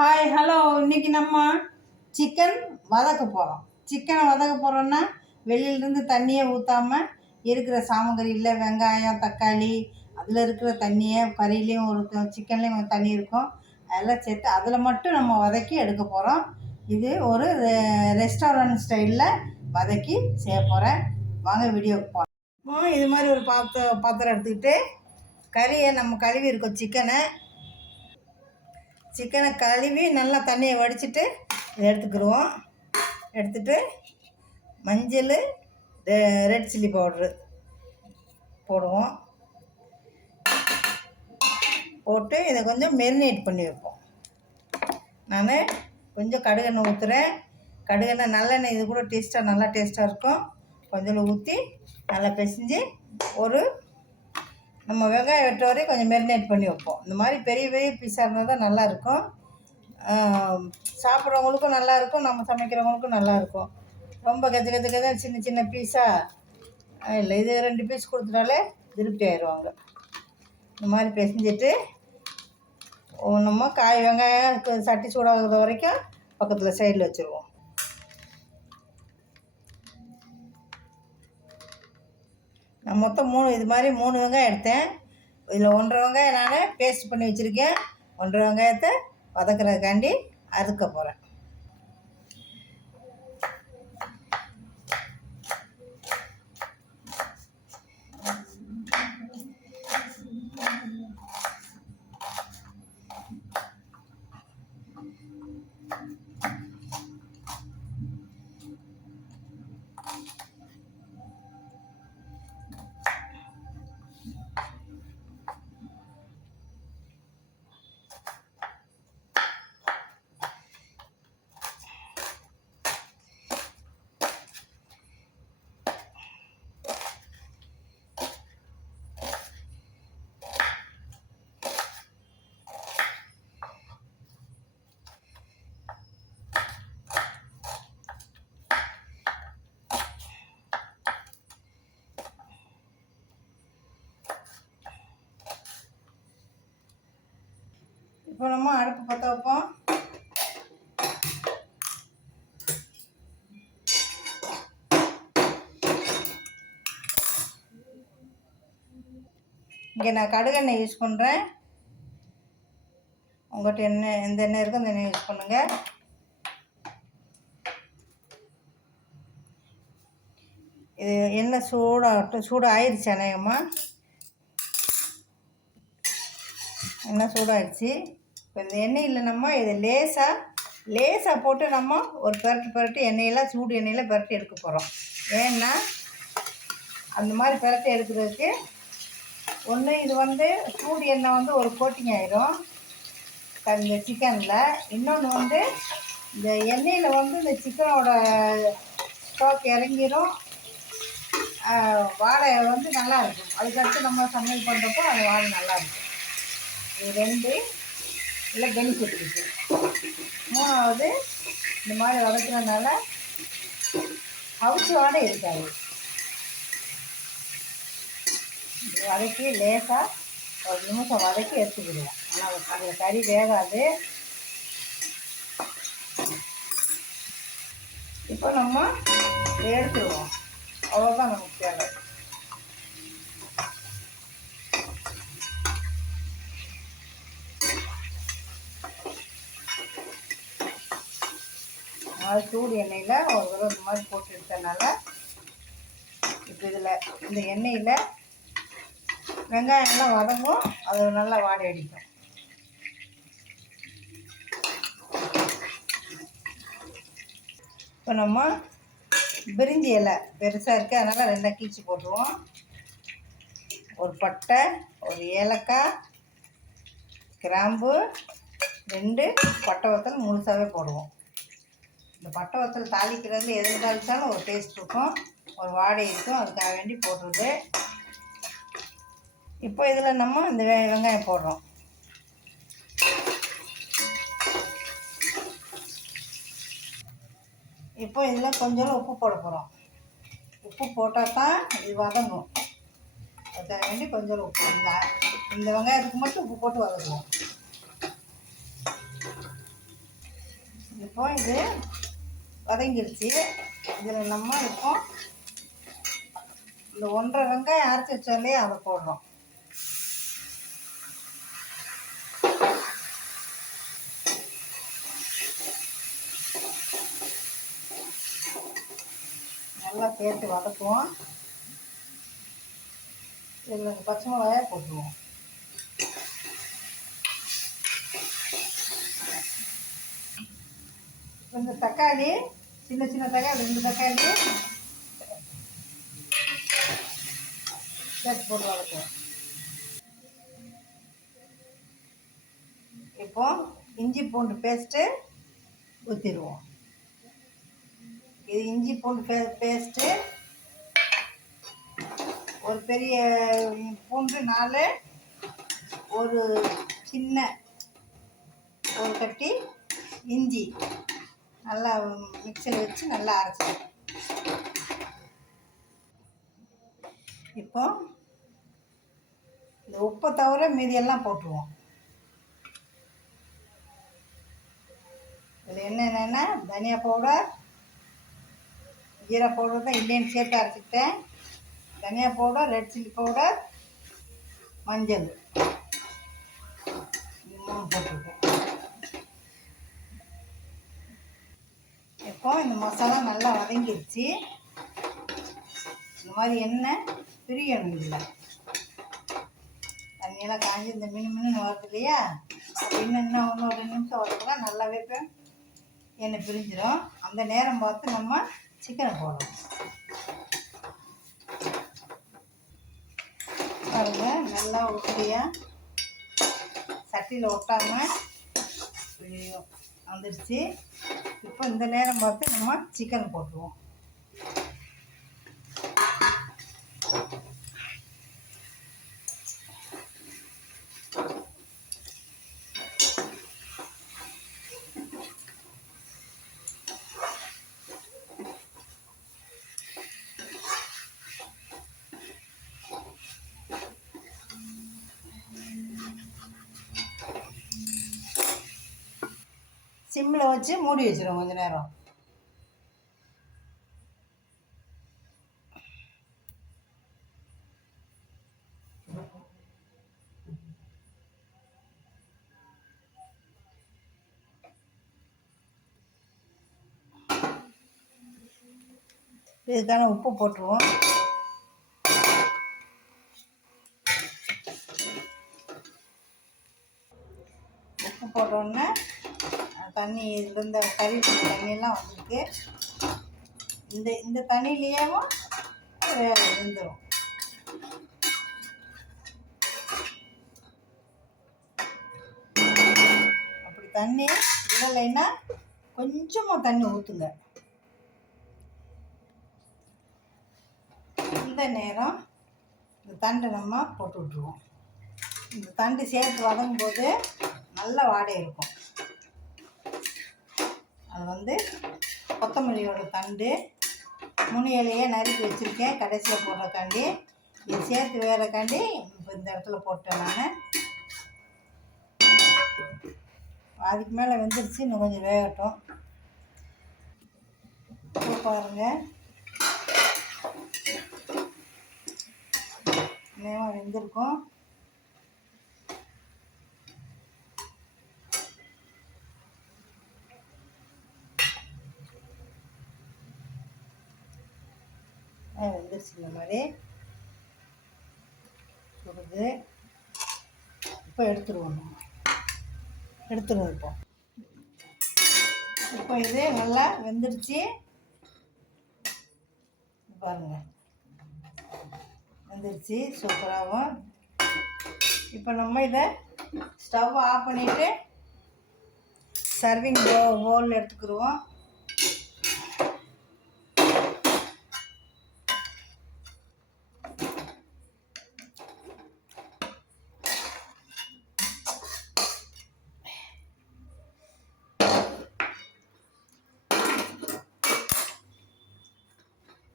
Hi hello. இன்றைக்கி நம்ம chicken வதக்க போகிறோம். சிக்கனை வதக்க போகிறோன்னா வெளியிலேருந்து தண்ணியை ஊற்றாமல் இருக்கிற சாமகிரியில் வெங்காயம் தக்காளி அதில் இருக்கிற தண்ணியை கறியிலையும் ஒரு சிக்கன்லேயும் தண்ணி இருக்கும், அதெல்லாம் சேர்த்து அதில் மட்டும் நம்ம வதக்கி எடுக்க போகிறோம். இது ஒரு ரெஸ்டாரண்ட் ஸ்டைலில் வதக்கி செய்ய போகிறேன். வாங்க வீடியோவுக்கு போகிறோம். இது மாதிரி ஒரு பாத்திரம் எடுத்துக்கிட்டு கறியை நம்ம கழுவி இருக்கோம். சிக்கனை கழுவி நல்லா தண்ணியை வடிச்சிட்டு இதை எடுத்துக்கிடுவோம். எடுத்துகிட்டு மஞ்சள் ரெட் சில்லி பவுட்ரு போடுவோம். போட்டு இதை கொஞ்சம் மெரினேட் பண்ணி வைப்போம். நான் கொஞ்சம் கடுகெண்ணெய் ஊற்றுறேன். கடுகெண்ணெய் நல்லெண்ணெய், இது கூட நல்லா டேஸ்ட்டாக இருக்கும். கொஞ்சம் ஊற்றி நல்லா பிசைஞ்சு நம்ம வெங்காயம் வெட்ட வரையும் கொஞ்சம் மெரினேட் பண்ணி வைப்போம். இந்த மாதிரி பெரிய பெரிய பீஸாக இருந்தால் தான் நல்லாயிருக்கும். சாப்பிட்றவங்களுக்கும் நல்லாயிருக்கும், நம்ம சமைக்கிறவங்களுக்கும் நல்லாயிருக்கும். ரொம்ப கஜ சின்ன சின்ன பீஸாக இல்லை, இது 2 பீஸ் கொடுத்துட்டாலே திருப்தி ஆயிடுவாங்க. இந்த மாதிரி பிசைஞ்சிட்டு நம்ம வெங்காயம் சட்டி சூடாகிறது வரைக்கும் பக்கத்தில் சைடில் வச்சுருவோம். நான் மொத்தம் 3 வெங்காயம் எடுத்தேன். இதில் 1.5 வெங்காயம் நான் பேஸ்ட் பண்ணி வச்சுருக்கேன். 1.5 வெங்காயத்தை வதக்கிறதுக்காண்டி அறுக்க போகிறேன். இப்போ நம்ம அடுப்பு பற்ற வைப்போம். இங்கே நான் கடுகெண்ணெய் யூஸ் பண்ணுறேன். உங்கள்கிட்ட எந்த எண்ணெய் இருக்கோ அந்த எண்ணெய் யூஸ் பண்ணுங்கள். இது எண்ணெய் சூடாகிடுச்சு. அநேகமாக எண்ணெய் சூடாகிடுச்சு. இப்போ இந்த எண்ணெயில் நம்ம இதை லேசாக போட்டு நம்ம ஒரு பரட்டு எண்ணெயெல்லாம் சூடு எண்ணெயில் பரட்டி எடுக்க போகிறோம். ஏன்னா அந்த மாதிரி பரட்டி எடுக்கிறதுக்கு ஒன்று இது சூடு எண்ணெய் ஒரு கோட்டிங் ஆகிடும் இந்த சிக்கனில். இன்னொன்று இந்த எண்ணெயில் இந்த சிக்கனோட ஸ்டாக் இறங்கிடும், வாடை நல்லாயிருக்கும். அதுக்கடுத்து நம்ம சமையல் பண்ணுறப்போ அது வாடை நல்லாயிருக்கும். இது 2 இல்லை பெனிஃபிட் இருக்குது. 3வது இந்த மாதிரி வதக்கிறதுனால அவிச்சு வாடை இருக்காது. வதக்கி லேசாக ஒரு நிமிஷம் வதக்கி எடுத்துக்கிடுவோம். ஆனால் அதில் கறி வேகாது. இப்போ நம்ம எடுத்துடுவோம். அவ்வளோதான் நமக்கு தேவை. சூடு எண்ணெயில் ஒரு தடவை இந்த மாதிரி போட்டு எடுத்ததுனால இப்போ இந்த எண்ணெயில் வெங்காயம்லாம் வதங்கும், அது நல்லா வாடை அடிக்கும். இப்போ நம்ம பிரிஞ்சி இலை பெருசாக இருக்குது, அதனால் 2 கீச்சு போட்டுருவோம். ஒரு பட்டை, ஒரு ஏலக்காய், கிராம்பு, 2 பட்டை வத்தல் முழுசாகவே போடுவோம். இந்த பட்டை வத்தல் தாளிக்கிறதுல எது தாளித்தாலும் ஒரு டேஸ்ட் இருக்கும், ஒரு வாடை இருக்கும். அதுக்காக வேண்டி போடுறது. இப்போ இதில் நம்ம இந்த வெங்காயம் போடுறோம். இப்போ இதில் கொஞ்சம் உப்பு போட போகிறோம். உப்பு போட்டால் தான் இது வதங்கும். அதுக்காக வேண்டி கொஞ்சம் உப்பு, இந்த வெங்காயத்துக்கு மட்டும் உப்பு போட்டு வதக்குவோம். இப்போ இது வதங்கிருச்சு. இதில் நம்ம இப்போ இந்த 1.5 வெங்காயம் அரைச்சி வச்சாலே அதை போடுறோம். நல்லா சேர்த்து வதக்குவோம். இதில் பச்சை மிளகாயை போட்டுருவோம். இந்த தக்காளி சின்ன சின்ன தக்காளி 2 தக்காளி சேர்த்து போட்டு வதக்குவோம். இப்போ இஞ்சி பூண்டு பேஸ்ட்டு ஊற்றிடுவோம். இது இஞ்சி பூண்டு பேஸ்ட்டு ஒரு பெரிய பூண்டு 4, ஒரு சின்ன ஒரு கட்டி இஞ்சி நல்லா மிக்சியில் வச்சு நல்லா அரைச்சிடும். இப்போ இந்த உப்பை தவிர மீதியெல்லாம் போட்டுருவோம். இதில் என்னென்னா தனியா பவுடர், ஜீரா பவுடர் தான் இல்லைன்னு சேர்த்து அரைச்சிக்கிட்டேன். தனியா பவுடர், ரெட் சில்லி பவுடர், மஞ்சள், இது 3 போட்டுருக்கேன். இப்போ இந்த மசாலா நல்லா வதங்கிடுச்சு. இந்த மாதிரி எண்ணெய் பிரியணும். இல்லை தண்ணியெல்லாம் காஞ்சி இந்த மின்னு வருது இல்லையா, இன்னும் 1 2 நிமிஷம் வரப்போ நல்லாவே எண்ணெய் பிரிஞ்சிடும். அந்த நேரம் பார்த்து நம்ம சிக்கனை போடணும். பாருங்க நல்லா உருளையாக சட்டியில் ஒட்டாமல் வந்துடுச்சு. இப்போ இந்த நேரம் பார்த்து நம்ம சிக்கன் போட்டுருவோம். சிம்மில் வச்சு மூடி வச்சிடும் கொஞ்ச நேரம். இதுக்கான உப்பு போட்டுருவோம். உப்பு போட்டோன்னே தண்ணி இருந்த கறி தண்ணியெல்லாம் வந்துருக்கு. இந்த தண்ணியிலேயே வெந்துடும். அப்படி தண்ணி விடலைன்னா கொஞ்சமாக தண்ணி ஊற்றுங்க. இந்த நேரம் இந்த தண்டை நம்ம போட்டு விட்ருவோம். இந்த தண்டு சேர்த்து வதங்கும் போது நல்ல வாடை இருக்கும். அது கொத்தமல்லியோட தண்டு 3 இலையை நறுக்கி வச்சுருக்கேன் கடைசியில் போடுறக்காண்டி. இது சேர்த்து வேறக்காண்டி இப்போ இந்த இடத்துல போட்டேன் நான். அதுக்கு மேலே வெந்துருச்சு, இன்னும் கொஞ்சம் வேகட்டும். பாருங்கள் நேரம் வெந்திருக்கும். வெந்துருச்சு. இந்த மாதிரி சுடுது. இப்போ எடுத்துருவோம். இப்போ இது நல்லா வெந்துருச்சு. பாருங்கள் வெந்துருச்சு சூப்பராகவும். இப்போ நம்ம இதை ஸ்டவ் ஆஃப் பண்ணிவிட்டு சர்விங் பவுலில் எடுத்துக்கிடுவோம்.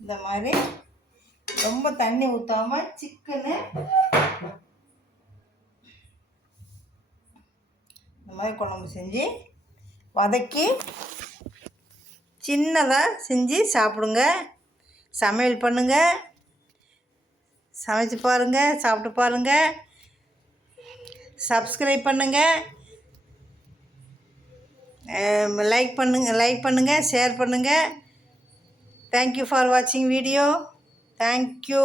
இந்த மாதிரி ரொம்ப தண்ணி ஊற்றாமல் சிக்கனு இந்த மாதிரி குழம்பு செஞ்சு வதக்கி சின்னதாக செஞ்சு சாப்பிடுங்க. சமையல் பண்ணுங்கள், சமைச்சு பாருங்கள், சாப்பிட்டு பாருங்கள். சப்ஸ்கிரைப் பண்ணுங்கள், லைக் பண்ணுங்கள், ஷேர் பண்ணுங்கள். தேங்க்யூ ஃபார் வாட்சிங் வீடியோ. தேங்க்யூ.